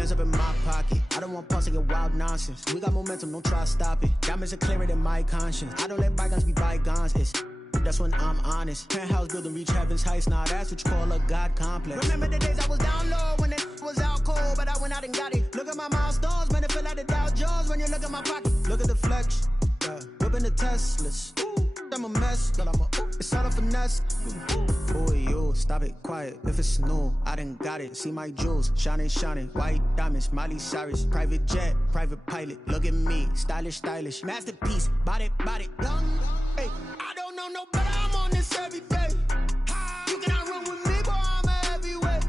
bands up in my pocket. I don't want pulse to get wild nonsense. We got momentum, don't try to stop it. Diamonds are clearer than my conscience. I don't let bygones be bygones. That's when I'm honest. Penthouse building, reach heaven's heights. Now that's what you call a God complex. Remember the days I was down low when it was out cold, but I went out and got it. Look at my milestones, man, it feel like the Dow Jones when you look at my pocket. Look at the flex, whipping the Teslas. I'm a mess, but it's all a finesse. Boy, you stop it, quiet. If it's new, I done got it. See my jewels, shining, white diamonds, Miley Cyrus, private jet, private pilot. Look at me, stylish, masterpiece, body, young. Hey, I don't know no better. I'm on this every day. You cannot run with me, boy. I'm a heavyweight.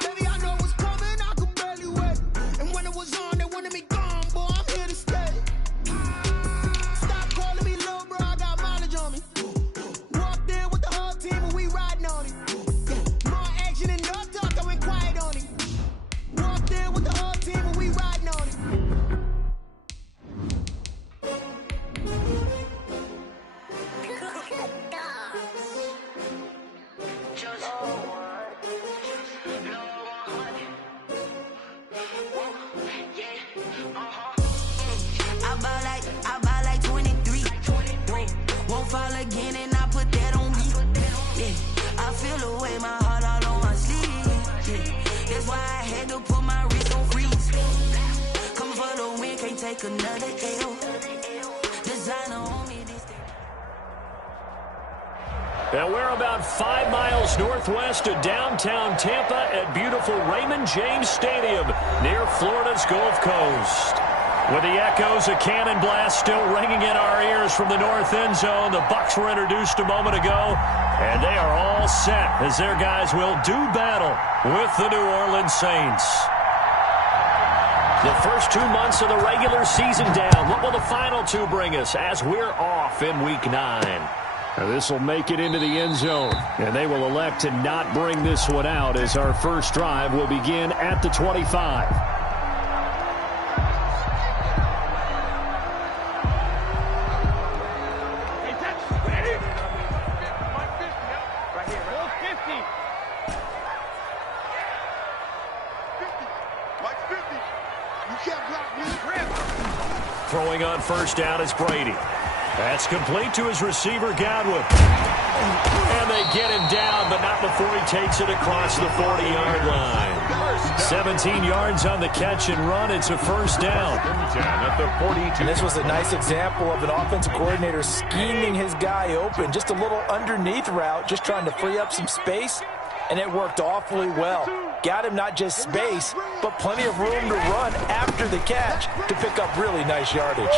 Baby, I know what's coming. I could barely wait. And when it was on, they wanted me gone, boy. I'm here to stay. Stop calling me little bro. I got mileage on me. Walked in with the whole team and we riding on it. More action and no talk. I went quiet on it. Walked in with the whole team and we riding on it. I buy like 23. Won't fall again and I put that on me. Yeah, I feel the way, my heart all on my sleeve. Yeah, that's why I had to put my wrist on freeze. Coming for the win, can't take another L. Designer on me this day. And we're about 5 miles northwest of downtown Tampa at beautiful Raymond James Stadium near Florida's Gulf Coast. With the echoes of cannon blast still ringing in our ears from the north end zone, the Bucs were introduced a moment ago, and they are all set as their guys will do battle with the New Orleans Saints. The first 2 months of the regular season down. What will the final 2 bring us as we're off in Week 9? This will make it into the end zone, and they will elect to not bring this one out as our first drive will begin at the 25. Throwing on first down is Brady. That's complete to his receiver, Godwin. And they get him down, but not before he takes it across the 40-yard line. 17 yards on the catch and run. It's a first down. At the 42. And this was a nice example of an offensive coordinator scheming his guy open. Just a little underneath route, just trying to free up some space, and it worked awfully well. Got him not just space, but plenty of room to run after the catch to pick up really nice yardage.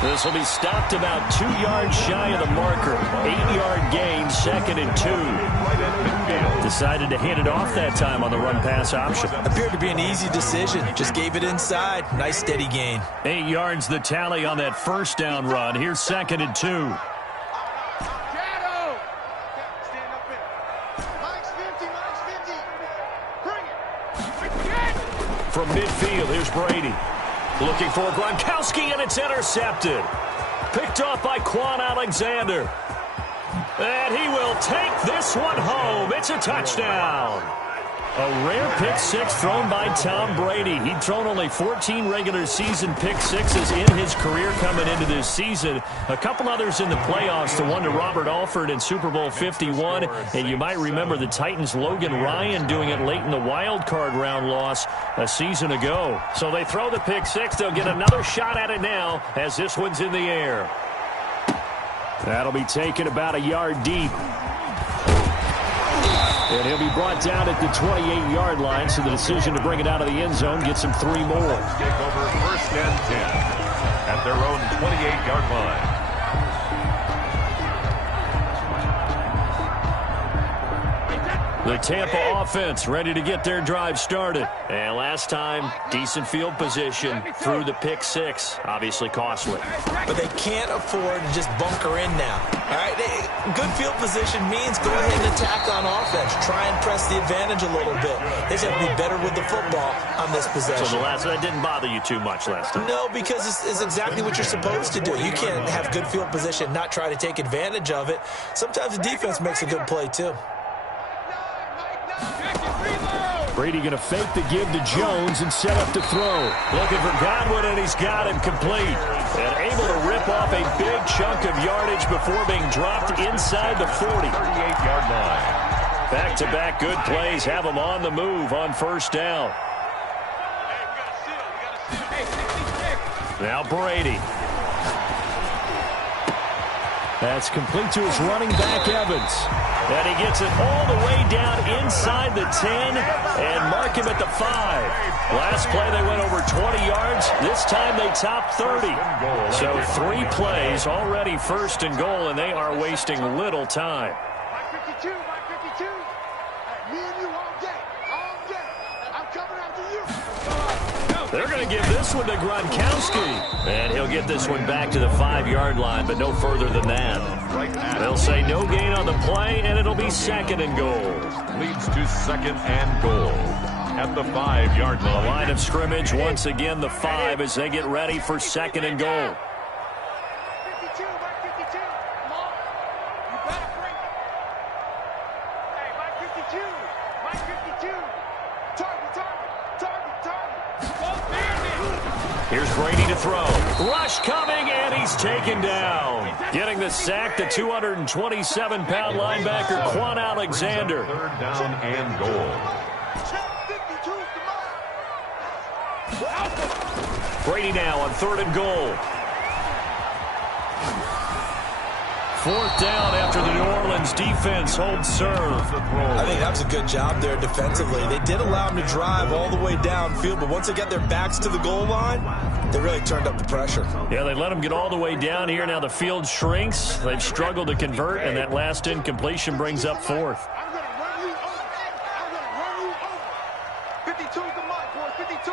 This will be stopped about 2 yards shy of the marker. 8-yard gain, 2nd and 2. Decided to hand it off that time on the run-pass option. Appeared to be an easy decision. Just gave it inside. Nice steady gain. 8 yards the tally on that first down run. Here's 2nd and 2. From midfield, here's Brady. Looking for Gronkowski, and it's intercepted. Picked off by Quan Alexander. And he will take this one home. It's a touchdown. A rare pick six thrown by Tom Brady. He'd thrown only 14 regular season pick sixes in his career coming into this season. A couple others in the playoffs, the one to Robert Alford in Super Bowl 51. And you might remember the Titans' Logan Ryan doing it late in the wild card round loss a season ago. So they throw the pick six. They'll get another shot at it now as this one's in the air. That'll be taken about a yard deep. And he'll be brought down at the 28-yard line, so the decision to bring it out of the end zone gets him 3 more. Take over 1st and 10 at their own 28-yard line. The Tampa offense ready to get their drive started. And last time, decent field position through the pick six. Obviously costly. But they can't afford to just bunker in now. All right, good field position means go ahead and attack on offense. Try and press the advantage a little bit. They just have to be better with the football on this possession. So that didn't bother you too much last time? No, because it's exactly what you're supposed to do. You can't have good field position, not try to take advantage of it. Sometimes the defense makes a good play too. Brady going to fake the give to Jones and set up to throw. Looking for Godwin, and he's got him complete. And able to rip off a big chunk of yardage before being dropped inside the 40. 38-yard line. Back-to-back good plays have him on the move on first down. Now Brady. That's complete to his running back, Evans. And he gets it all the way down inside the 10 and mark him at the 5. Last play they went over 20 yards. This time they topped 30. So 3 plays already first and goal, and they are wasting little time. Mike 52, Mike 52. Me and you all day, all day. I'm coming after you. They're going to give this one to Gronkowski. And he'll get this one back to the 5-yard line, but no further than that. They'll say no gain on the play, and it'll be second and goal. Leads to second and goal at the 5-yard line. The line of scrimmage, once again, the 5 as they get ready for second and goal. 52, Mike 52. Come on. You better bring it. Hey, Mike 52. Mike 52. Target, target, target, target. Here's Brady to throw. Rush coming, and he's taken down. Getting the sack, the 227-pound linebacker, Quan Alexander. Third down and goal. Brady now on third and goal. Fourth down after the New Orleans defense holds serve. I think that was a good job there defensively. They did allow him to drive all the way downfield, but once they got their backs to the goal line, they really turned up the pressure. Yeah, they let him get all the way down here. Now the field shrinks. They've struggled to convert, and that last incompletion brings up fourth. I'm going to run you over. I'm going to run you over. 52's the mark, boys. 52.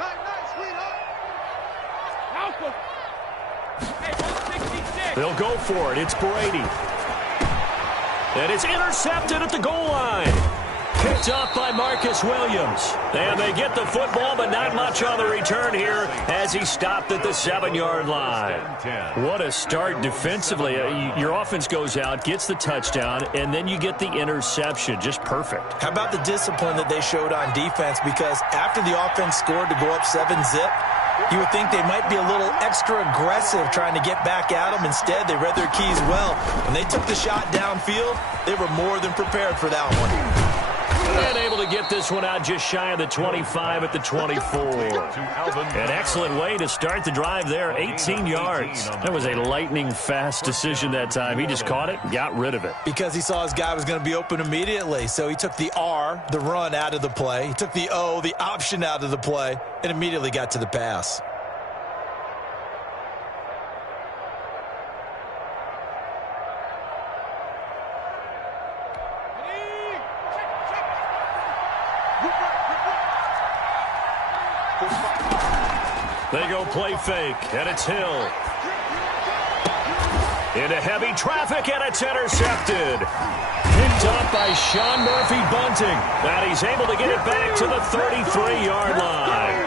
Nice, sweetheart. Alpha. Hey, 166. They'll go for it. It's Brady. And it's intercepted at the goal line. Picked off by Marcus Williams. And they get the football, but not much on the return here as he stopped at the 7-yard line. What a start defensively. Your offense goes out, gets the touchdown, and then you get the interception. Just perfect. How about the discipline that they showed on defense? Because after the offense scored to go up 7-zip, you would think they might be a little extra aggressive trying to get back at them. Instead, they read their keys well. When they took the shot downfield, they were more than prepared for that one. And able to get this one out just shy of the 25 at the 24. An excellent way to start the drive there, 18 yards. That was a lightning-fast decision that time. He just caught it and got rid of it. Because he saw his guy was going to be open immediately. So he took the R, the run, out of the play. He took the O, the option, out of the play, and immediately got to the pass. They go play fake, and it's Hill. Into heavy traffic, and it's intercepted. Picked up by Sean Murphy-Bunting. And he's able to get it back to the 33-yard line.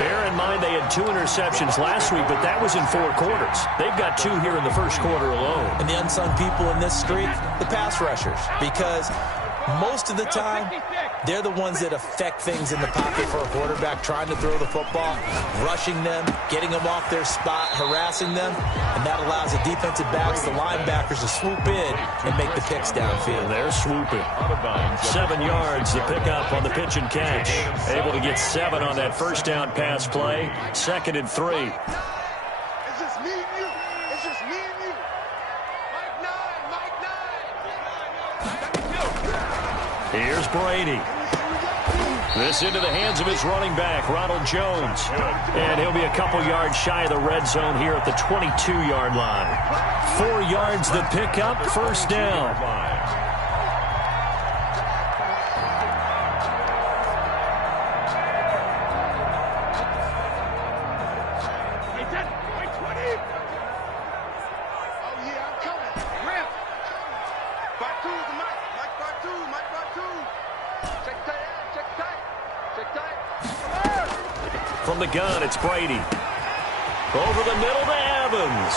Bear in mind they had 2 interceptions last week, but that was in 4 quarters. They've got 2 here in the first quarter alone. And the unsung people in this street, the pass rushers. Because most of the time, they're the ones that affect things in the pocket for a quarterback, trying to throw the football, rushing them, getting them off their spot, harassing them, and that allows the defensive backs, the linebackers, to swoop in and make the picks downfield. They're swooping. 7 yards, the pickup on the pitch and catch. Able to get 7 on that first down pass play. 2nd and 3. It's just me and you. It's just me and you. Mike 9. Here's Brady. This into the hands of his running back, Ronald Jones. And he'll be a couple yards shy of the red zone here at the 22-yard line. 4 yards the pickup, first down. From the gun, it's Brady. Over the middle to Evans.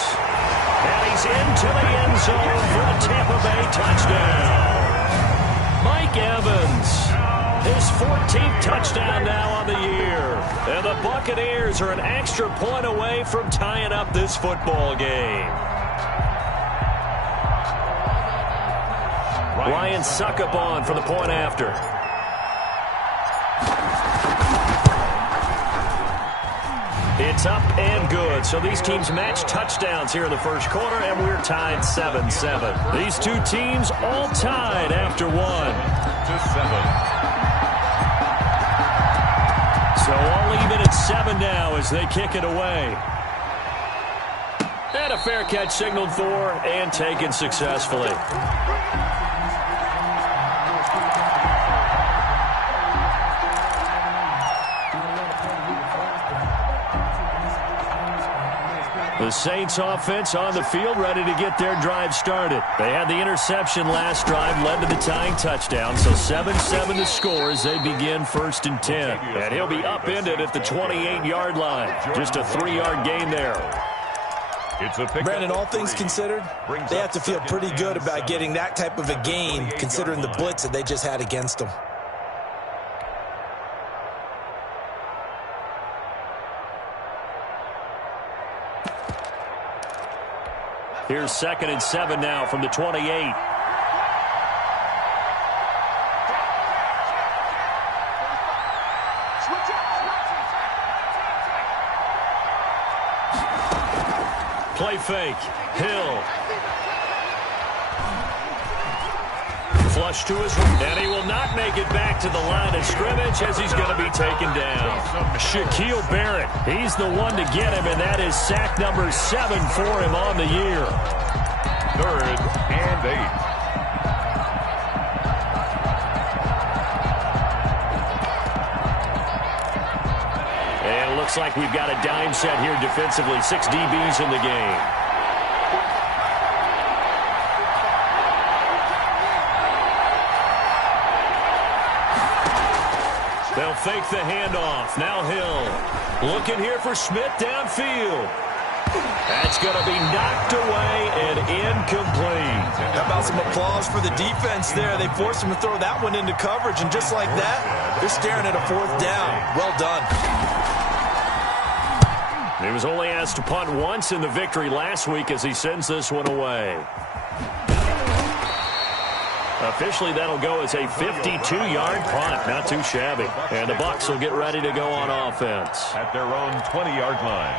And he's into the end zone for a Tampa Bay touchdown. Mike Evans His 14th touchdown now on the year. And the Buccaneers are an extra point away from tying up this football game. Ryan Succop for the point after. It's up and good. So these teams match touchdowns here in the first quarter, and we're tied 7-7. These two teams all tied after 1. 7-7. So all even at 7 now as they kick it away. And a fair catch signaled for and taken successfully. The Saints offense on the field, ready to get their drive started. They had the interception last drive, led to the tying touchdown. So 7-7 to score as they begin 1st and 10. And he'll be upended at the 28-yard line. Just a 3-yard gain there. Brandon, all things considered, they have to feel pretty good about getting that type of a gain, considering the blitz that they just had against them. Here's 2nd and 7 now from the 28. Play fake. Hill. Flush to his right, and he will not make it back to the line of scrimmage as he's going to be taken down. Shaquille Barrett, he's the one to get him, and that is sack number 7 for him on the year. 3rd and 8. And it looks like we've got a dime set here defensively. 6 DBs in the game. They'll fake the handoff. Now Hill looking here for Smith downfield. That's going to be knocked away and incomplete. How about some applause for the defense there? They forced him to throw that one into coverage, and just like that, they're staring at a 4th down. Well done. He was only asked to punt once in the victory last week as he sends this one away. Officially, that'll go as a 52-yard punt. Not too shabby. And the Bucs will get ready to go on offense. At their own 20-yard line.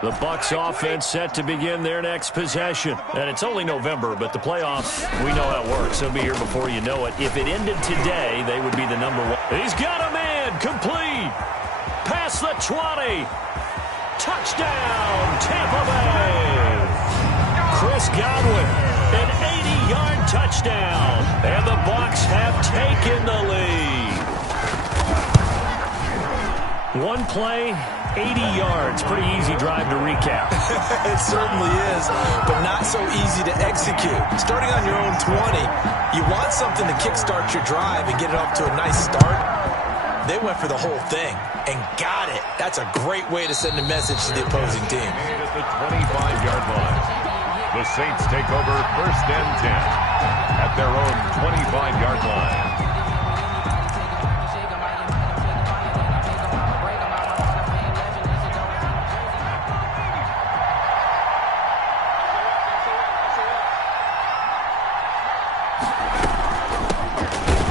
The Bucs offense set to begin their next possession. And it's only November, but the playoffs, we know how it works. They'll be here before you know it. If it ended today, they would be the number 1. He's got a man. Complete. Past the 20. Touchdown, Tampa Bay. Chris Godwin, an 80-yard touchdown. And the Bucs have taken the lead. One play, 80 yards. Pretty easy drive to recap. It certainly is, but not so easy to execute. Starting on your own 20, you want something to kickstart your drive and get it off to a nice start. They went for the whole thing and got it. That's a great way to send a message to the opposing team. At the 25-yard line. The Saints take over 1st and 10 at their own 25-yard line.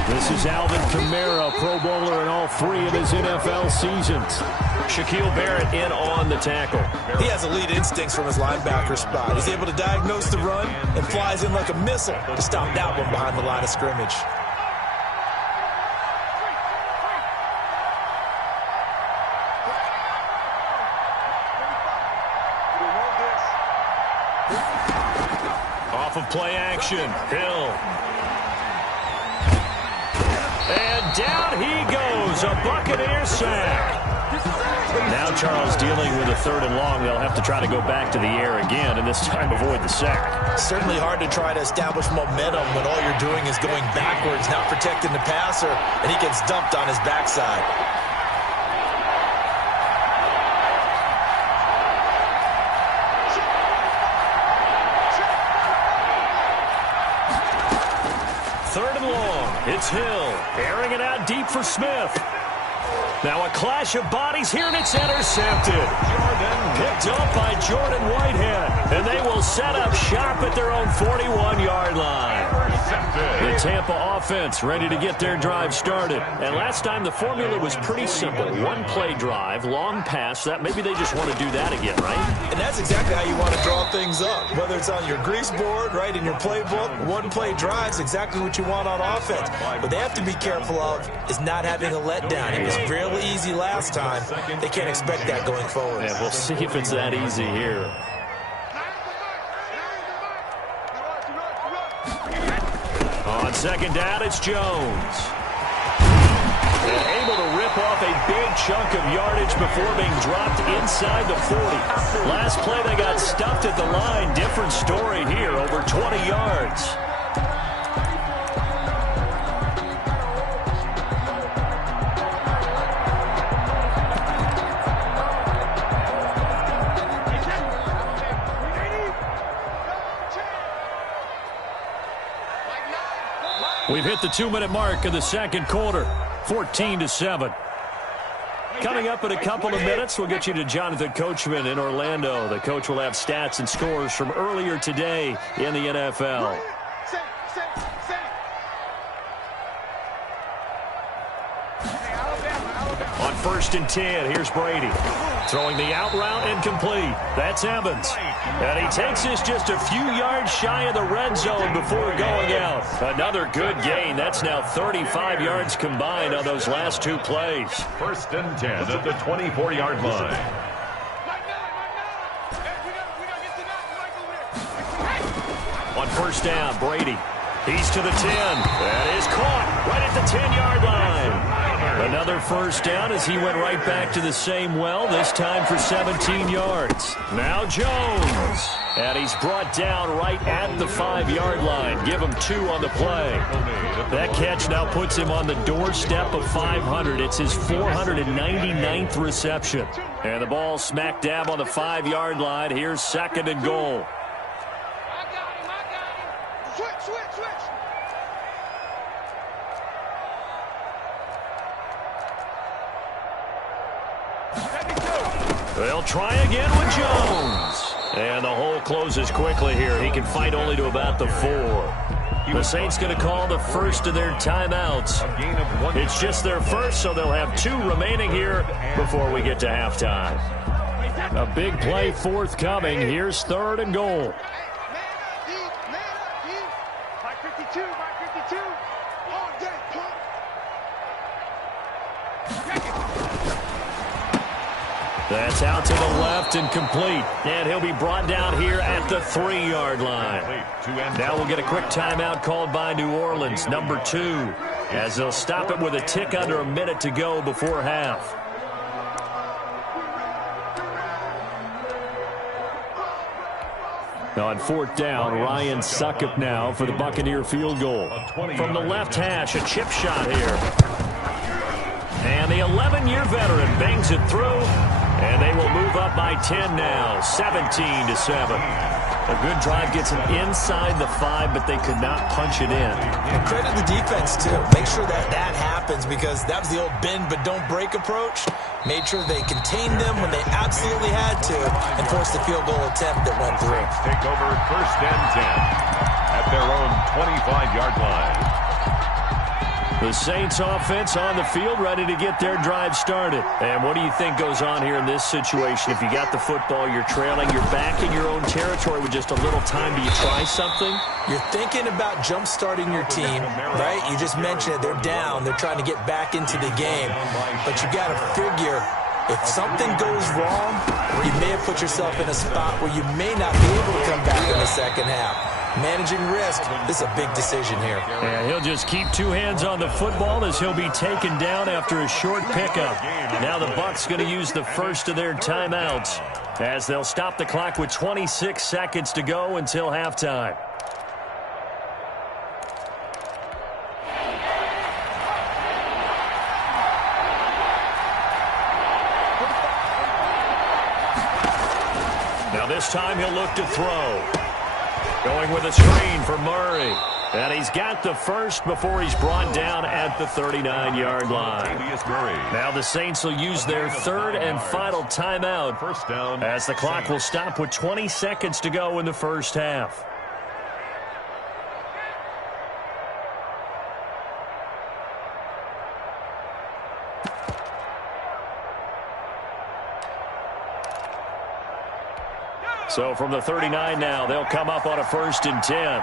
This is Alvin Kamara, Pro Bowler in all 3 of his NFL seasons. Shaquille Barrett in on the tackle. He has elite instincts from his linebacker spot. He's able to diagnose the run and flies in like a missile to stop that one behind the line of scrimmage. Off of play action, Hill. And down he goes, a Buccaneer sack. Now Charles dealing with a 3rd and long. They'll have to try to go back to the air again, and this time avoid the sack. Certainly hard to try to establish momentum when all you're doing is going backwards, not protecting the passer, and he gets dumped on his backside. It's Hill, airing it out deep for Smith. Now a clash of bodies here, and it's intercepted. Picked up by Jordan Whitehead, and they will set up shop at their own 41-yard line. The Tampa offense ready to get their drive started. And last time the formula was pretty simple. One-play drive, long pass. That maybe they just want to do that again, right? And that's exactly how you want to draw things up. Whether it's on your grease board, right, in your playbook, one-play drives exactly what you want on offense. What they have to be careful of is not having a letdown. It was really easy last time. They can't expect that going forward. Yeah, we'll see if it's that easy here. On second down, it's Jones. And able to rip off a big chunk of yardage before being dropped inside the 40. Last play, they got stuffed at the line. Different story here, over 20 yards. We've hit the 2-minute mark of the second quarter, 14-7. Coming up in a couple of minutes, we'll get you to Jonathan Coachman in Orlando. The coach will have stats and scores from earlier today in the NFL. On 1st and 10, here's Brady. Throwing the out route incomplete. That's Evans. And he takes this just a few yards shy of the red zone before going out. Another good gain. That's now 35 yards combined on those last two plays. 1st and 10 at the 24-yard line. On 1st down, Brady. He's to the 10. That is caught right at the 10-yard line. Another 1st down as he went right back to the same well, this time for 17 yards. Now Jones. And he's brought down right at the 5-yard line. Give him 2 on the play. That catch now puts him on the doorstep of 500. It's his 499th reception. And the ball smack dab on the 5-yard line. Here's 2nd and goal. They'll try again with Jones. And the hole closes quickly here. He can fight only to about the 4. The Saints going to call the first of their timeouts. It's just their first, so they'll have 2 remaining here before we get to halftime. A big play forthcoming. Here's 3rd and goal. That's out to the left and complete. And he'll be brought down here at the 3-yard line. Now we'll get a quick timeout called by New Orleans, number 2, as they'll stop it with a tick under a minute to go before half. On 4th down, Ryan Succop now for the Buccaneer field goal. From the left hash, a chip shot here. And the 11-year veteran bangs it through. And they will move up by 10 now, 17-7. A good drive gets them inside the 5, but they could not punch it in. And credit the defense, too. Make sure that happens, because that was the old bend but don't break approach. Made sure they contained them when they absolutely had to and forced the field goal attempt that went through. Take over 1st and 10 at their own 25-yard line. The Saints offense on the field, ready to get their drive started. And what do you think goes on here in this situation? If you got the football, you're trailing, you're back in your own territory with just a little time. Do you try something? You're thinking about jump-starting your team, right? You just mentioned it. They're down. They're trying to get back into the game. But you got to figure, if something goes wrong, you may have put yourself in a spot where you may not be able to come back in the second half. Managing risk, this is a big decision here. And he'll just keep 2 hands on the football as he'll be taken down after a short pickup. Now the Bucs going to use the first of their timeouts as they'll stop the clock with 26 seconds to go until halftime. Now this time he'll look to throw. Going with a screen for Murray. And he's got the first before he's brought down at the 39-yard line. Now the Saints will use their third and final timeout First down, as the clock will stop with 20 seconds to go in the first half. So from the 39 now, they'll come up on a 1st and 10.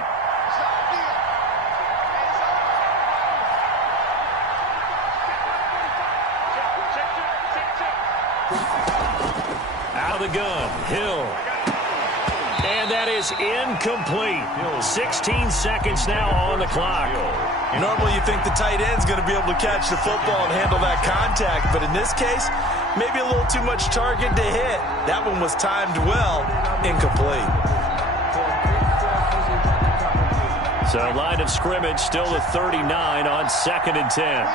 Out of the gun, Hill. And that is incomplete. 16 seconds now on the clock. Normally you think the tight end's going to be able to catch the football and handle that contact, but in this case, maybe a little too much target to hit. That one was timed well, incomplete. So line of scrimmage still at 39 on 2nd and 10.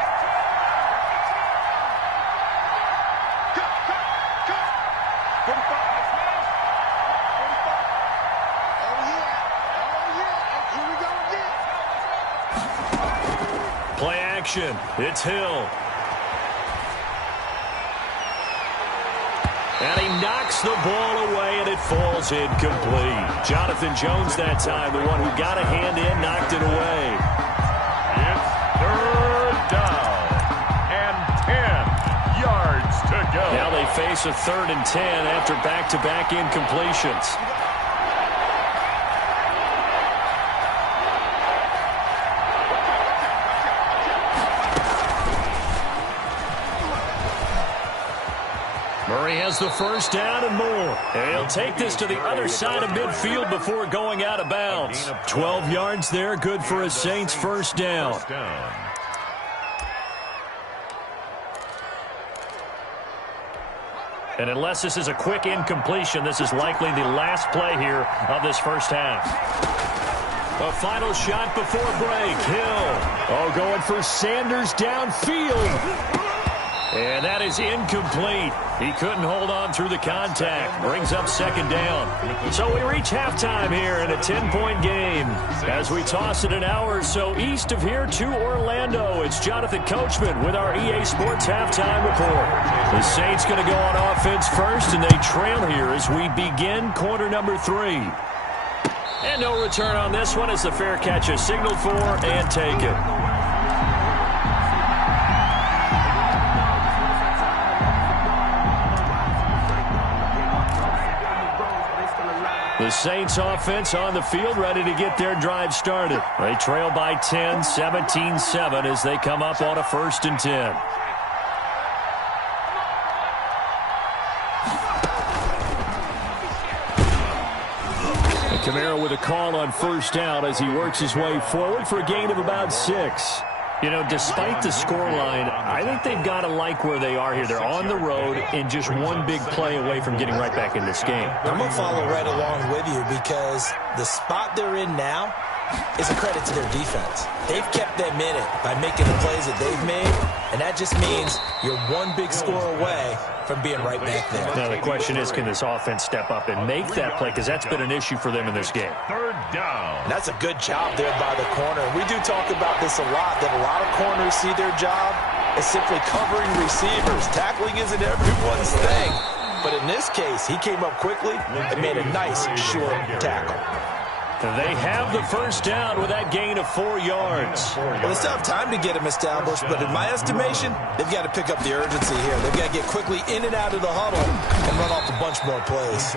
Play action. It's Hill. And he knocks the ball away, and it falls incomplete. Jonathan Jones that time, the one who got a hand in, knocked it away. It's 3rd down and 10 yards to go. Now they face a 3rd and 10 after back-to-back incompletions. Murray has the first down and more. And he'll take this to the other side of midfield before going out of bounds. 12 yards there, good for a Saints first down. And unless this is a quick incompletion, this is likely the last play here of this first half. A final shot before break. Hill. Oh, going for Sanders downfield. And that is incomplete. He couldn't hold on through the contact. Brings up 2nd down. So we reach halftime here in a 10-point game. As we toss it an hour or so east of here to Orlando, it's Jonathan Coachman with our EA Sports Halftime Report. The Saints going to go on offense first, and they trail here as we begin quarter number 3. And no return on this one as the fair catch is signaled for and taken. The Saints offense on the field ready to get their drive started. They trail by 10, 17-7 as they come up on a 1st and 10. Kamara with a call on 1st down as he works his way forward for a gain of about 6. You know, despite the scoreline, I think they've got to like where they are here. They're on the road and just one big play away from getting right back in this game. I'm going to follow right along with you because the spot they're in now is a credit to their defense. They've kept them in it by making the plays that they've made, and that just means you're one big score away from being right back there. Now the question is, can this offense step up and make that play? Because that's been an issue for them in this game. 3rd down. And that's a good job there by the corner. We do talk about this a lot, that a lot of corners see their job as simply covering receivers. Tackling isn't everyone's thing. But in this case, he came up quickly and made a nice, short tackle. They have the first down with that gain of 4 yards. Well, they still have time to get him established, but in my estimation, they've got to pick up the urgency here. They've got to get quickly in and out of the huddle and run off a bunch more plays.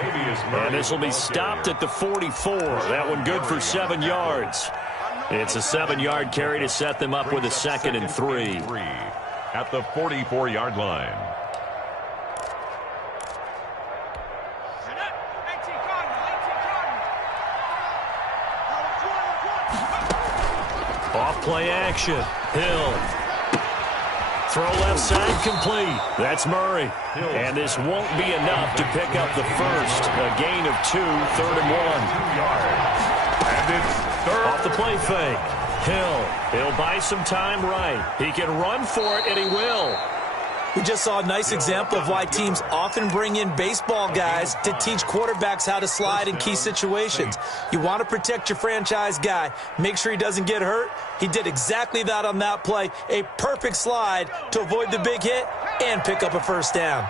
And this will be stopped at the 44. That one good for 7 yards. It's a 7-yard carry to set them up with a 2nd and 3. At the 44-yard line. Off play action. Hill. Throw left side complete. That's Murray. And this won't be enough to pick up the first. A gain of 2, 3rd and 1. And it's 3rd. Off the play fake. Hill. He'll buy some time right. He can run for it, and he will. We just saw a nice example of why teams often bring in baseball guys to teach quarterbacks how to slide in key situations. You want to protect your franchise guy. Make sure he doesn't get hurt. He did exactly that on that play. A perfect slide to avoid the big hit and pick up a first down.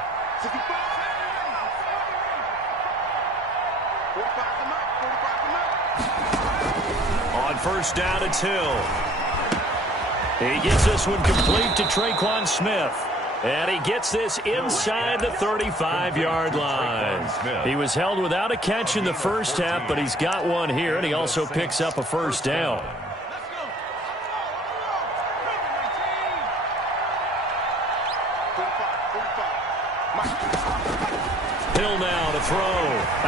On first down, it's Hill. He gets this one complete to Tre'Quan Smith. And he gets this inside the 35-yard line. He was held without a catch in the first half, but he's got one here, and he also picks up a first down. Hill now to throw.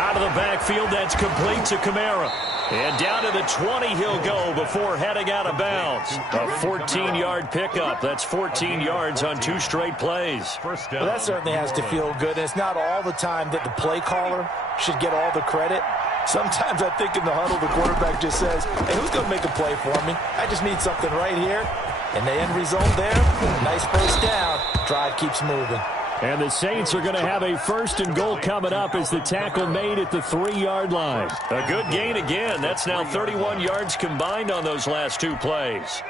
Out of the backfield, that's complete to Kamara. And down to the 20 he'll go before heading out of bounds. A 14-yard pickup. That's 14 yards on 2 straight plays. Well, that certainly has to feel good. And it's not all the time that the play caller should get all the credit. Sometimes I think in the huddle, the quarterback just says, hey, who's going to make a play for me? I just need something right here. And the end result there, nice first down. Drive keeps moving. And the Saints are going to have a first and goal coming up as the tackle made at the 3-yard line. A good gain again. That's now 31 yards combined on those last 2 plays.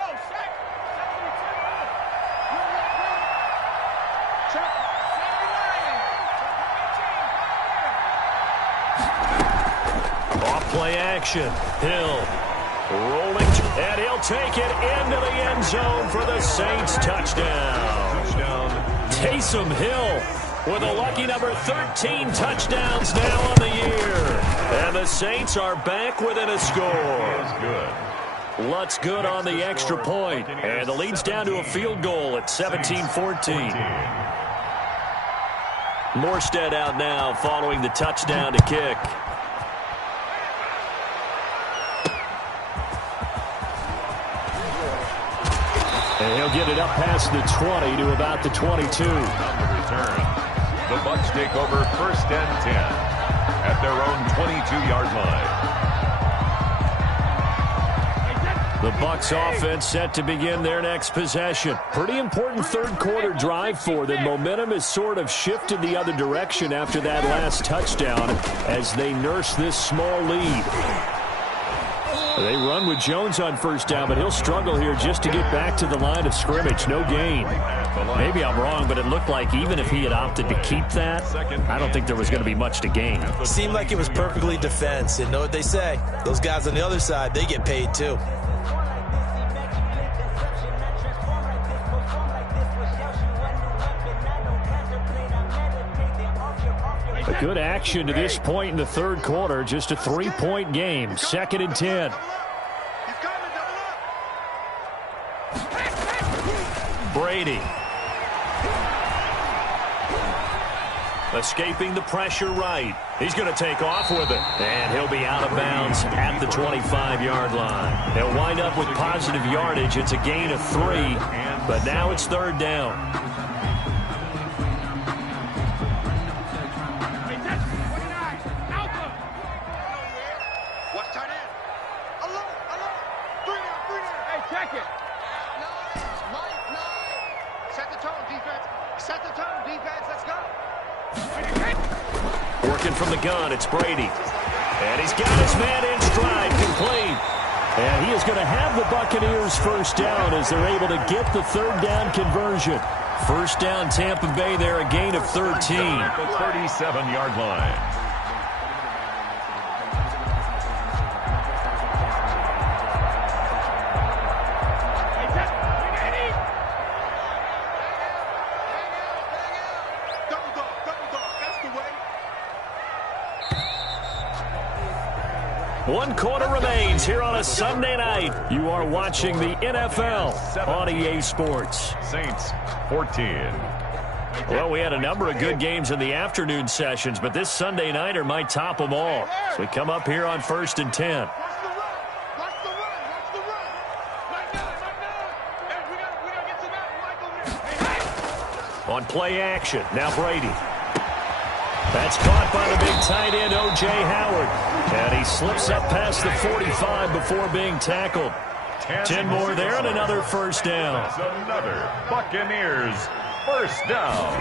Off play action. Hill rolling, and he'll take it into the end zone for the Saints touchdown. Taysom Hill with a lucky number 13 touchdowns now on the year. And the Saints are back within a score. Lutz good on the extra point, and the lead's down to a field goal at 17-14. Morstead out now following the touchdown to kick. And he'll get it up past the 20 to about the 22. On the return, the Bucs take over first and 10 at their own 22-yard line. The Bucs offense set to begin their next possession. Pretty important third-quarter drive for them. Momentum has sort of shifted the other direction after that last touchdown as they nurse this small lead. They run with Jones on first down, but he'll struggle here just to get back to the line of scrimmage. No gain. Maybe I'm wrong, but it looked like even if he had opted to keep that, I don't think there was going to be much to gain. It seemed like it was perfectly defense. And know what they say? Those guys on the other side, they get paid too. A good action to this point in the third quarter. Just a 3-point game. 2nd and 10. Brady. Escaping the pressure right. He's going to take off with it. And he'll be out of bounds at the 25-yard line. They'll wind up with positive yardage. It's a gain of 3, but now it's 3rd down. From the gun, it's Brady. And he's got his man in stride, complete. And he is going to have the Buccaneers first down as they're able to get the 3rd down conversion. First down, Tampa Bay there, a gain of 13. At the 37-yard line. One quarter remains here on a Sunday night. You are watching the NFL on EA Sports. Saints 14. Well, we had a number of good games in the afternoon sessions, but this Sunday nighter might top them all. So we come up here on 1st and 10. On play action, now Brady. That's caught by the big tight end, O.J. Howard. And he slips up past the 45 before being tackled. 10 more there and another first down. That's another Buccaneers First down.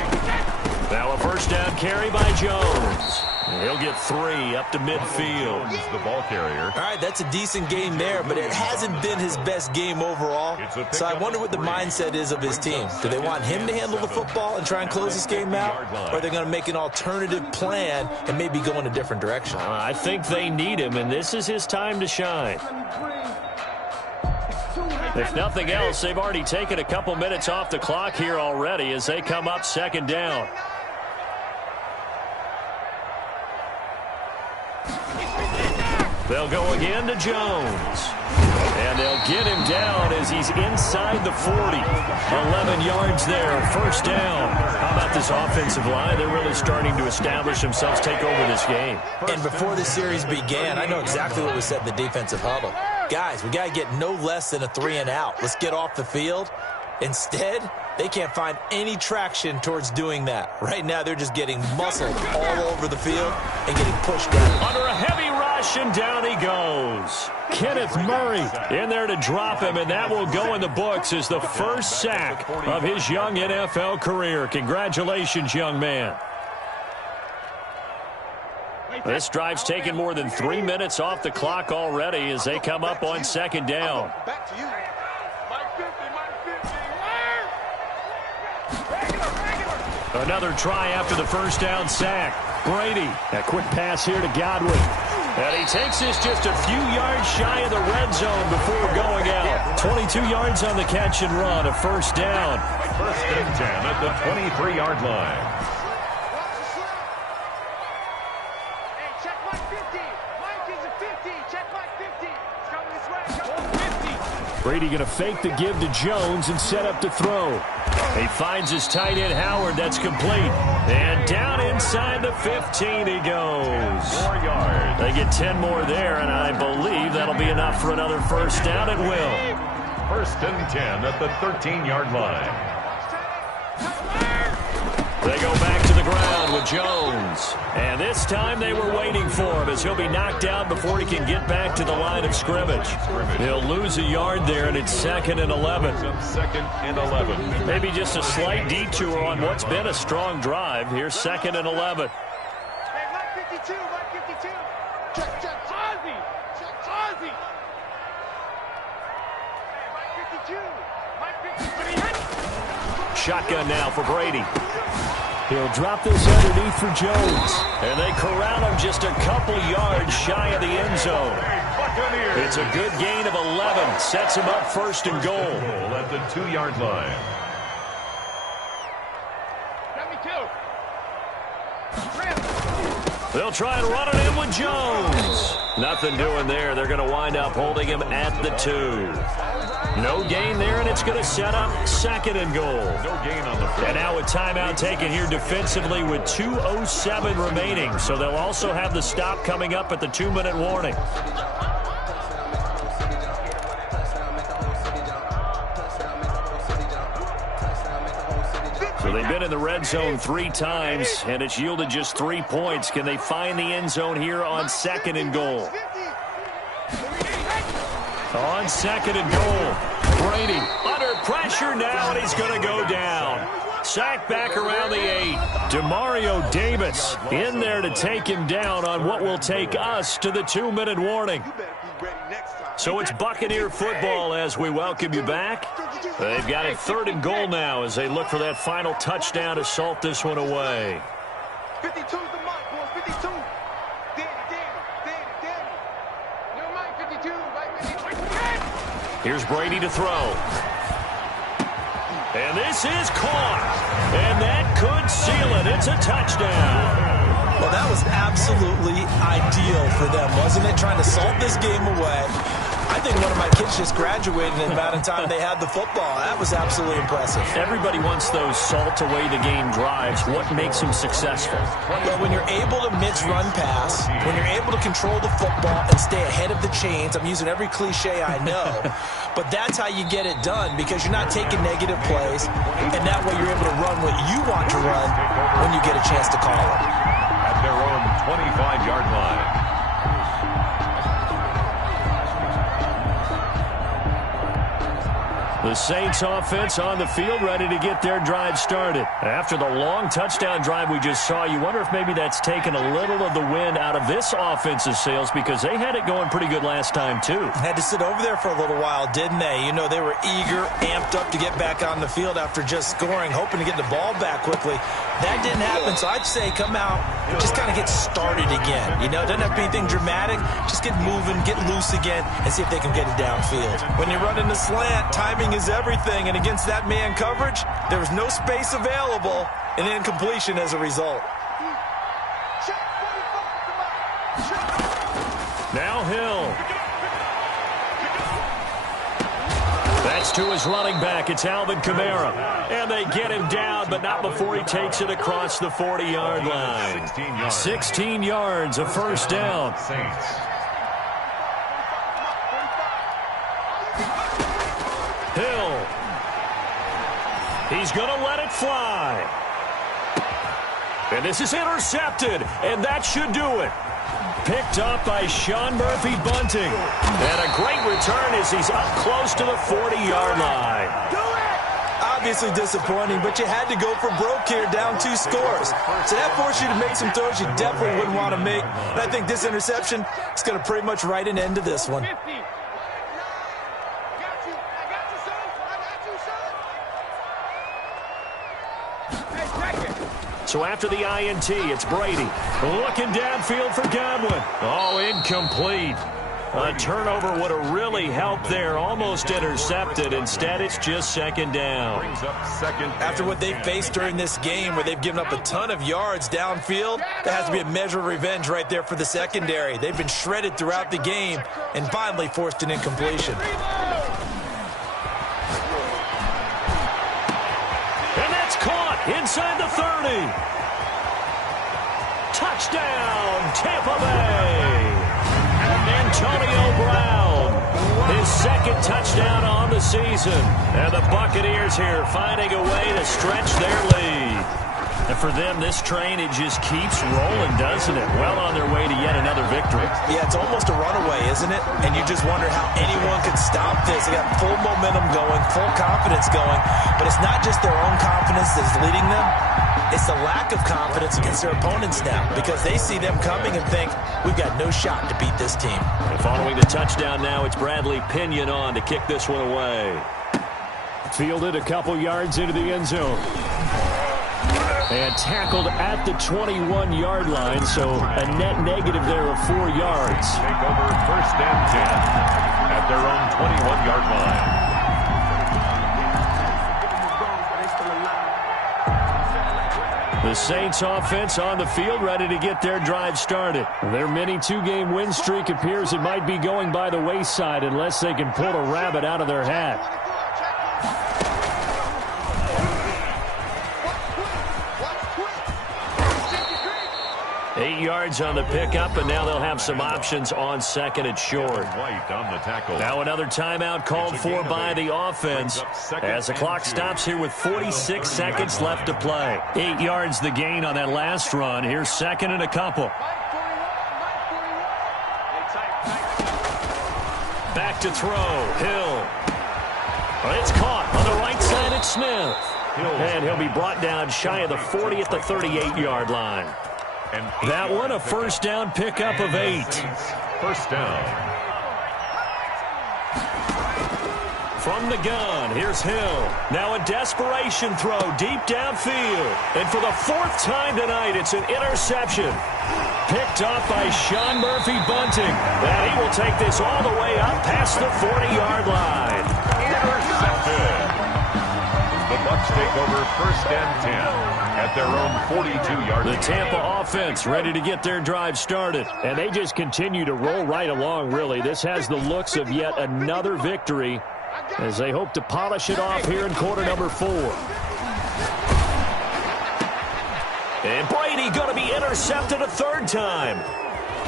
Now a first down carry by Jones. And he'll get 3 up to midfield. He's the ball carrier. All right, that's a decent game there, but it hasn't been his best game overall. So I wonder what the mindset is of his team. Do they want him to handle the football and try and close this game out? Or are they going to make an alternative plan and maybe go in a different direction? I think they need him, and this is his time to shine. If nothing else, they've already taken a couple minutes off the clock here already as they come up second down. They'll go again to Jones. And they'll get him down as he's inside the 40. 11 yards there, first down. How about this offensive line? They're really starting to establish themselves, take over this game. And before the series began, I know exactly what was said in the defensive huddle. Guys, we got to get no less than a 3-and-out. Let's get off the field. Instead, they can't find any traction towards doing that. Right now, they're just getting muscled all over the field and getting pushed down. Under a heavy rush, and down he goes. Kenneth Murray in there to drop him, and that will go in the books as the first sack of his young NFL career. Congratulations, young man. This drive's taken more than 3 minutes off the clock already as they come up on second down. Back to you. Another try after the first down sack. Brady, a quick pass here to Godwin. And he takes this just a few yards shy of the red zone before going out. 22 yards on the catch and run, a first down. First and 10 at the 23-yard line. Hey, check Mike 50. Mike is a 50. Check Mike 50. It's coming this way. Come on, 50. Brady going to fake the give to Jones and set up to throw. He finds his tight end Howard. That's complete. And down inside the 15 he goes. 4 yards. They get 10 more there, and I believe that'll be enough for another first down. It will. First and 10 at the 13-yard line. They go back to the ground with Jones. And this time they were waiting for him as he'll be knocked down before he can get back to the line of scrimmage. He'll lose a yard there, and it's 2nd and 11. 2nd and 11. Maybe just a slight detour on what's been a strong drive. Here's 2nd and 11. Hey, Mike 52. Mike 52. Check Ozzy. Check Ozzy. Hey, Mike 52. Mike 53. Shotgun now for Brady. He'll drop this underneath for Jones. And they corral him just a couple yards shy of the end zone. It's a good gain of 11. Sets him up first and goal. At the 2-yard line. They'll try and run it in with Jones. Nothing doing there. They're going to wind up holding him at the 2. No gain there, and it's going to set up 2nd and goal. No gain on the play. And now a timeout taken here defensively with 2:07 remaining. So they'll also have the stop coming up at the 2-minute warning. So they've been in the red zone 3 times, and it's yielded just 3 points. Can they find the end zone here on 2nd and goal? On 2nd and goal, Brady under pressure now, and he's going to go down. Sacked back around the 8. Demario Davis in there to take him down on what will take us to the 2-minute warning. So it's Buccaneer football as we welcome you back. They've got it 3rd and goal now as they look for that final touchdown to salt this one away. 52's the mark, boys. 52. Danny. Never mind, 52. Right, 52. Here's Brady to throw. And this is caught. And that could seal it. It's a touchdown. Well, that was absolutely ideal for them, wasn't it? Trying to salt this game away. I think one of my kids just graduated in the amount of time they had the football. That was absolutely impressive. Everybody wants those salt-away-the-game drives. What makes them successful? Well, when you're able to mix run pass, when you're able to control the football and stay ahead of the chains, I'm using every cliche I know, but that's how you get it done because you're not taking negative plays, and that way you're able to run what you want to run when you get a chance to call it. At their own 25-yard line. The Saints offense on the field, ready to get their drive started. After the long touchdown drive we just saw, you wonder if maybe that's taken a little of the wind out of this offense's sails, because they had it going pretty good last time too. Had to sit over there for a little while, didn't they? You know, they were eager, amped up to get back on the field after just scoring, hoping to get the ball back quickly. That didn't happen, so I'd say come out and just kind of get started again. You know, it doesn't have to be anything dramatic. Just get moving, get loose again, and see if they can get it downfield. When you're running the slant, timing is everything, and against that man coverage, there was no space available, and incompletion as a result. Now Hill. That's to his running back. It's Alvin Kamara. And they get him down, but not before he takes it across the 40-yard line. 16 yards, a first down. Hill. He's going to let it fly. And this is intercepted, and that should do it. Picked up by Sean Murphy-Bunting. And a great return as he's up close to the 40-yard line. Obviously disappointing, but you had to go for broke here, down 2 scores. So that forced you to make some throws you definitely wouldn't want to make. And I think this interception is going to pretty much write an end to this one. So after the INT, it's Brady. Looking downfield for Godwin. Oh, incomplete. A turnover would have really helped there. Almost intercepted. Instead, it's just second down. After what they faced during this game, where they've given up a ton of yards downfield, there has to be a measure of revenge right there for the secondary. They've been shredded throughout the game and finally forced an incompletion. And that's caught inside the 30. Touchdown, Tampa Bay. Antonio Brown, his second touchdown on the season. And the Buccaneers here finding a way to stretch their lead. And for them, this train, it just keeps rolling, doesn't it? Well on their way to yet another victory. Yeah, it's almost a runaway, isn't it? And you just wonder how anyone could stop this. They got full momentum going, full confidence going. But it's not just their own confidence that's leading them. It's the lack of confidence against their opponents now, because they see them coming and think, we've got no shot to beat this team. And following the touchdown now, it's Bradley Pinion on to kick this one away. Fielded a couple yards into the end zone. And tackled at the 21-yard line, so a net negative there of 4 yards. Take over first and 10 at their own 21-yard line. The Saints offense on the field, ready to get their drive started. Their mini 2-game win streak appears it might be going by the wayside unless they can pull a rabbit out of their hat. 8 yards on the pickup, and now they'll have some options on second and short. Now another timeout called for by the offense as the clock stops here with 46 seconds left to play. 8 yards the gain on that last run. Here's second and a couple. Back to throw. Hill. It's caught on the right side. It's Smith. And he'll be brought down shy of the 40 at the 38-yard line. That one, a first down pickup of 8. First down. From the gun, here's Hill. Now a desperation throw deep downfield. And for the 4th time tonight, it's an interception. Picked up by Sean Murphy-Bunting. And he will take this all the way up past the 40-yard line. Intercepted. The Bucs take over first and 10 at their own 42-yard line. The Tampa offense ready to get their drive started. And they just continue to roll right along, really. This has the looks of yet another victory as they hope to polish it off here in quarter number 4. And Brady going to be intercepted a 3rd time.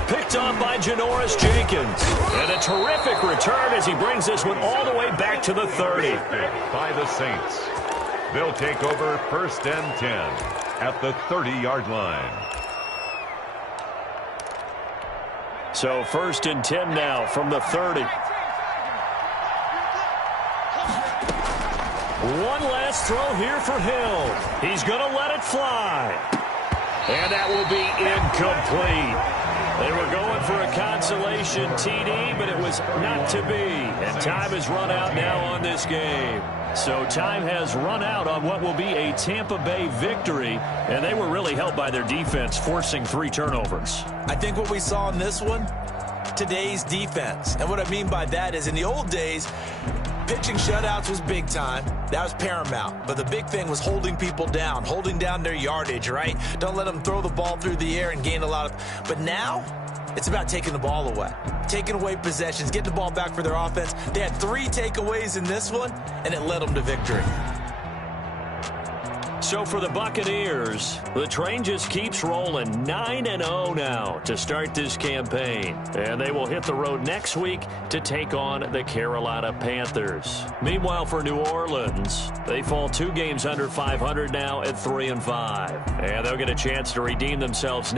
Picked up by Janoris Jenkins. And a terrific return as he brings this one all the way back to the 30. By the Saints. They'll take over first and 10 at the 30-yard line. So first and 10 now from the 30. One last throw here for Hill. He's going to let it fly. And that will be incomplete. They were going for a consolation TD, but it was not to be. And time has run out now on this game. So time has run out on what will be a Tampa Bay victory. And they were really helped by their defense, forcing 3 turnovers. I think what we saw in this one, today's defense. And what I mean by that is in the old days, pitching shutouts was big time. That was paramount. But the big thing was holding people down, holding down their yardage, right? Don't let them throw the ball through the air and gain a lot of... But now, it's about taking the ball away. Taking away possessions, getting the ball back for their offense. They had 3 takeaways in this one, and it led them to victory. So for the Buccaneers, the train just keeps rolling 9-0 now to start this campaign. And they will hit the road next week to take on the Carolina Panthers. Meanwhile, for New Orleans, they fall 2 games under 500 now at 3-5. And they'll get a chance to redeem themselves